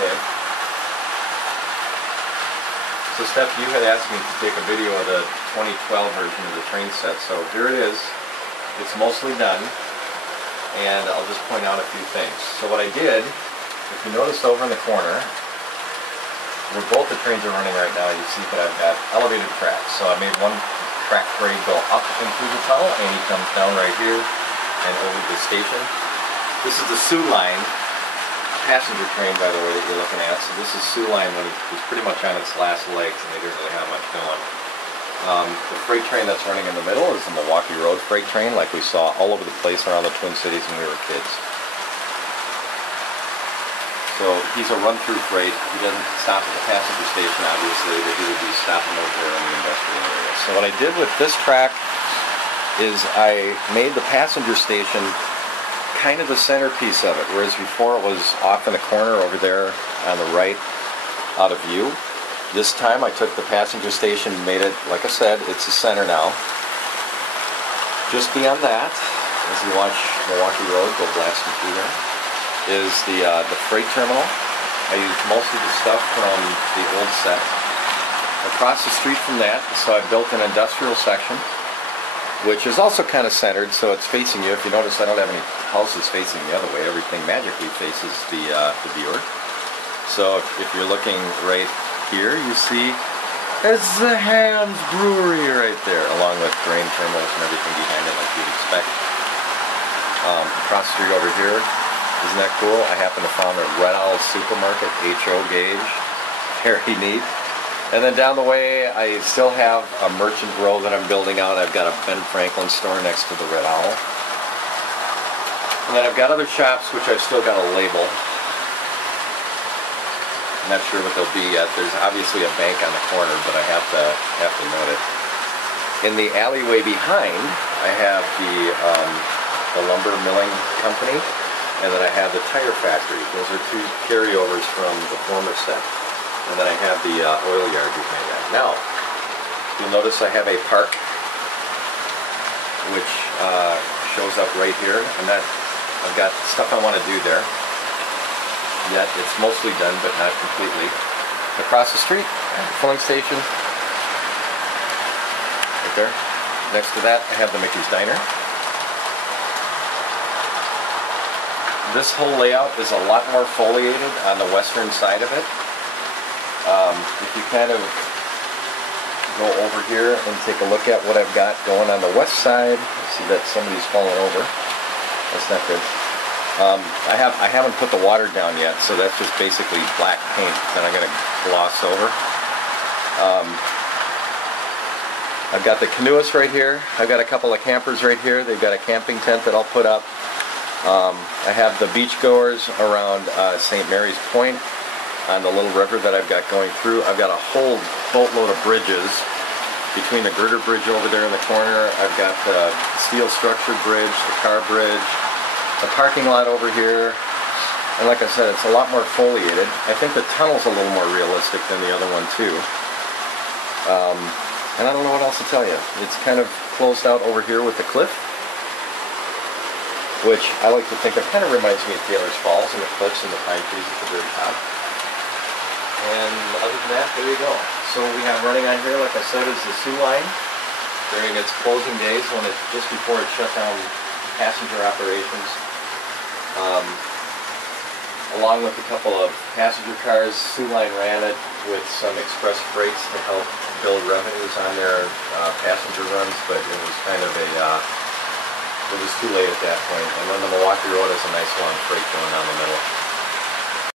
Okay. So Steph, you had asked me to take a video of the 2012 version of the train set, so here it is. It's mostly done, and I'll just point out a few things. So what I did, if you notice over in the corner, where both the trains are running right now, you see that I've got elevated tracks. So I made one track grade go up and through the tunnel, and he comes down right here and over the station. This is the Soo Line passenger train, by the way, that you're looking at. So this is Soo Line when it was pretty much on its last legs and they didn't really have much going. The freight train that's running in the middle is the Milwaukee Road freight train, like we saw all over the place around the Twin Cities when we were kids. So he's a run-through freight. He doesn't stop at the passenger station, obviously, but he would be stopping over there in the industrial area. So what I did with this track is I made the passenger station kind of the centerpiece of it, whereas before it was off in the corner over there on the right, out of view. This time I took the passenger station and made it, like I said, it's the center now. Just beyond that, as you watch Milwaukee Road go blasting through there, is the freight terminal. I used most of the stuff from the old set. Across the street from that, so I built an industrial section, which is also kind of centered, so it's facing you. If you notice, I don't have any houses facing the other way. Everything magically faces the viewer. So if you're looking right here, you see there's the Ham's Brewery right there, along with grain terminals and everything behind it, like you'd expect. Across the street over here, isn't that cool? I happen to found a Red Owl Supermarket, HO gauge. Very neat. And then down the way, I still have a merchant row that I'm building out. I've got a Ben Franklin store next to the Red Owl. And then I've got other shops which I've still got to label. I'm not sure what they'll be yet. There's obviously a bank on the corner, but I have to note it. In the alleyway behind, I have the lumber milling company, and then I have the tire factory. Those are two carryovers from the former set. And then I have the oil yard behind that. Now, you'll notice I have a park, which shows up right here. I've got stuff I want to do there. Yet it's mostly done, but not completely. Across the street, filling station. Right there. Next to that, I have the Mickey's Diner. This whole layout is a lot more foliated on the western side of it. If you kind of go over here and take a look at what I've got going on the west side, you see that somebody's falling over. That's not good. I haven't put the water down yet, so that's just basically black paint that I'm going to gloss over. I've got the canoeists right here. I've got a couple of campers right here. They've got a camping tent that I'll put up. I have the beachgoers around St. Mary's Point on the little river that I've got going through. I've got a whole boatload of bridges between the girder bridge over there in the corner. I've got the steel structured bridge, the car bridge, the parking lot over here, and like I said, it's a lot more foliated. I think the tunnel's a little more realistic than the other one too. And I don't know what else to tell you. It's kind of closed out over here with the cliff, which I like to think of kind of reminds me of Taylor's Falls and the cliffs and the pine trees at the very top. And other than that, there you go. So what we have running on here, like I said, is the Soo Line during its closing days, when it just before it shut down passenger operations. Along with a couple of passenger cars, Soo Line ran it with some express freights to help build revenues on their passenger runs, but it was kind of it was too late at that point. And then the Milwaukee Road has a nice long freight going down the middle.